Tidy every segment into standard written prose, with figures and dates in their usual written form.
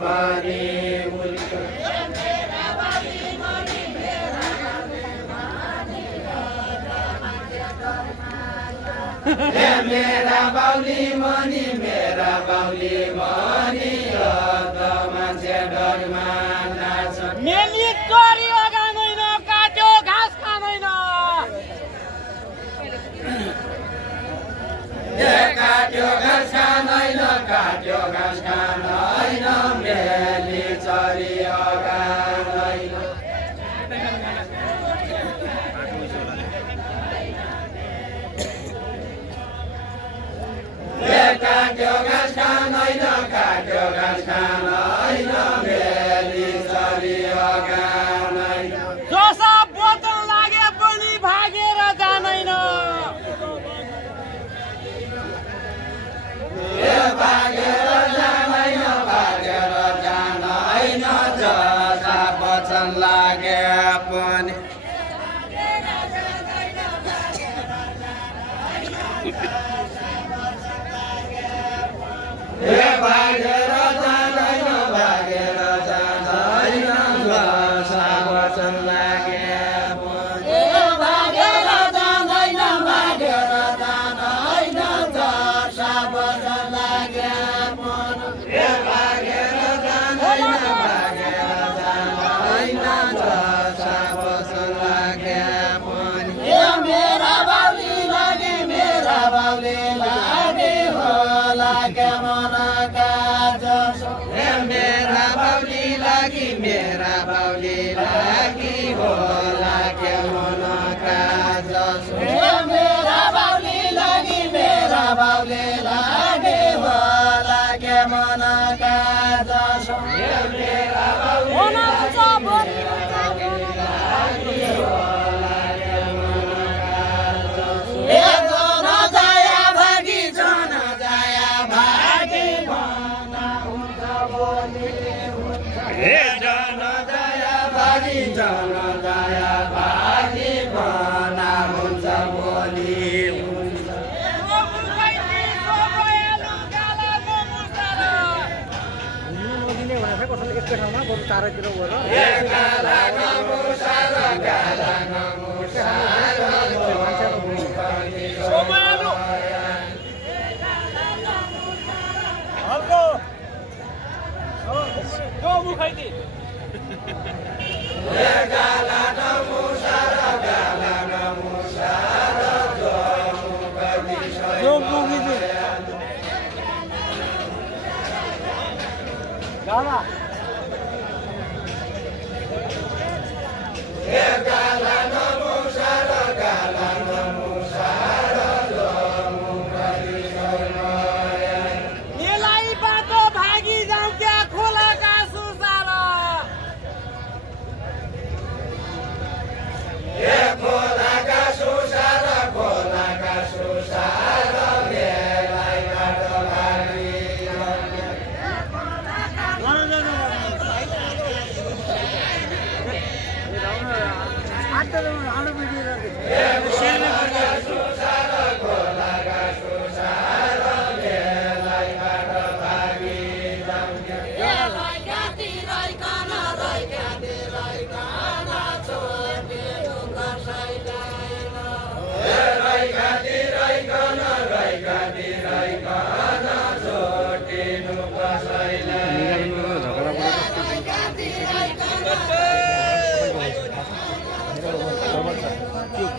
पनि मेरा बाउली मनी मेरा बाउली मनी त मान्छे डरमा नाच्छ मेली चोरी लगाउँदैन काट्यो घाँस खाँदैन काट्यो घाँस खाँदैन काट्यो घाँस खाँदैन मेली चरी लगाउँदैन काट्यो घाँस खाँदैन काट्यो घाँस खाँदैन मेली चरी लगाउँदैन जोसा बोतल लागे पनि भागेर जाँदैन भागेर जाँदैन भागेर जाँदैन जता वचन लागे पनि भागेर जाँदैन भागेर जाँदैन जता वचन लागे पनि भागेर जाँदैन भागेर जाँदैन जता वचन लागे पनि भागेर जाँदैन भागेर जाँदैन जता वचन लागे पनि मेरा बाउली लागे होला के मनका जसो मेरा बाउली लागि होला के मनका जसो मेरा बाउली लागि होला के मनका जसो मेरा बाउली जन दया भागी बना हुन्छ बोली हुन्छ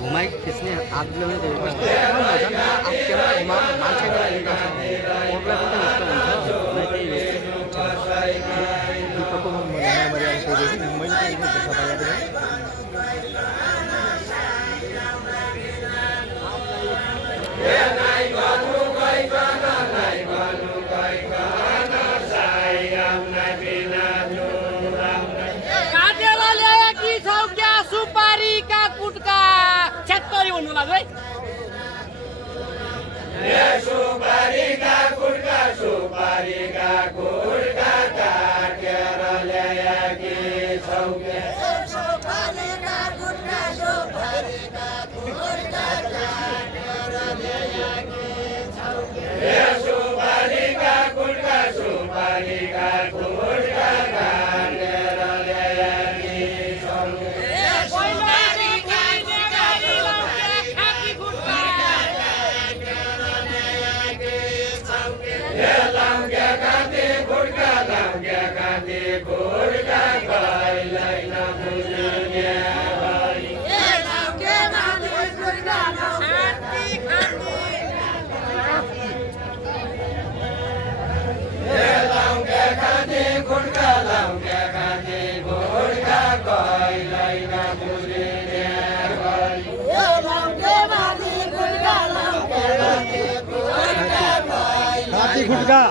घुमाई खिच्ने आदले पनि सुपारी का गुटका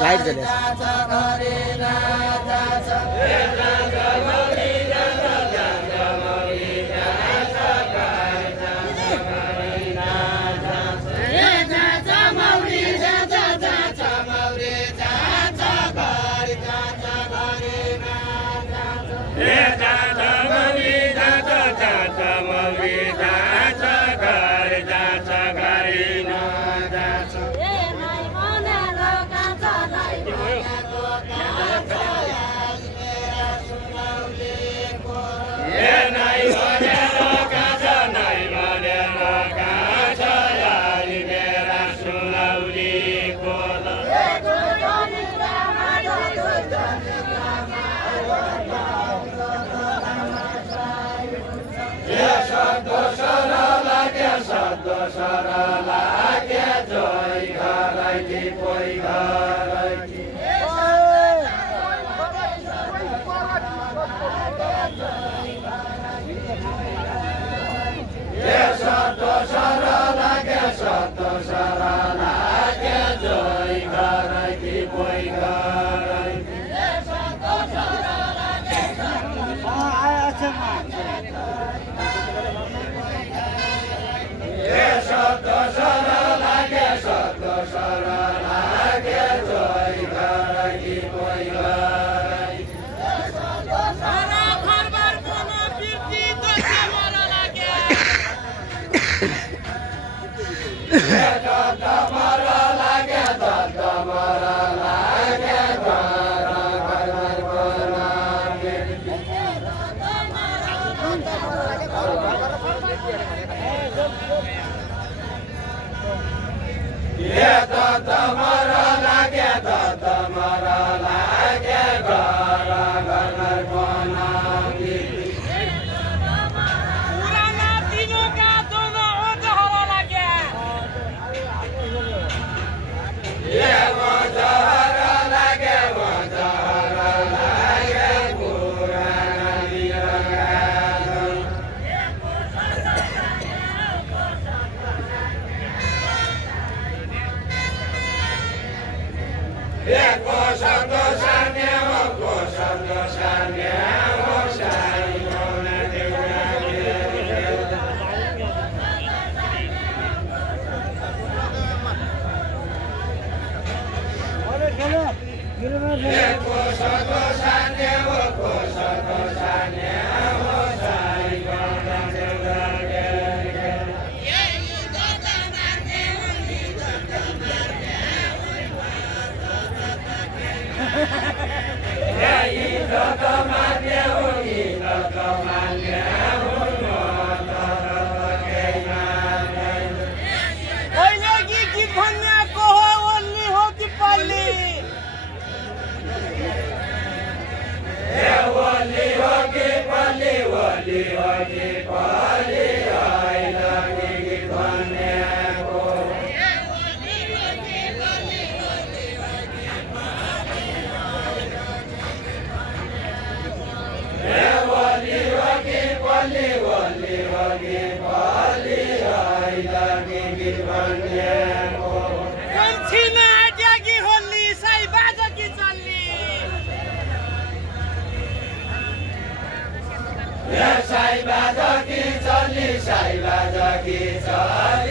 लाइट जले साई बाजा की चली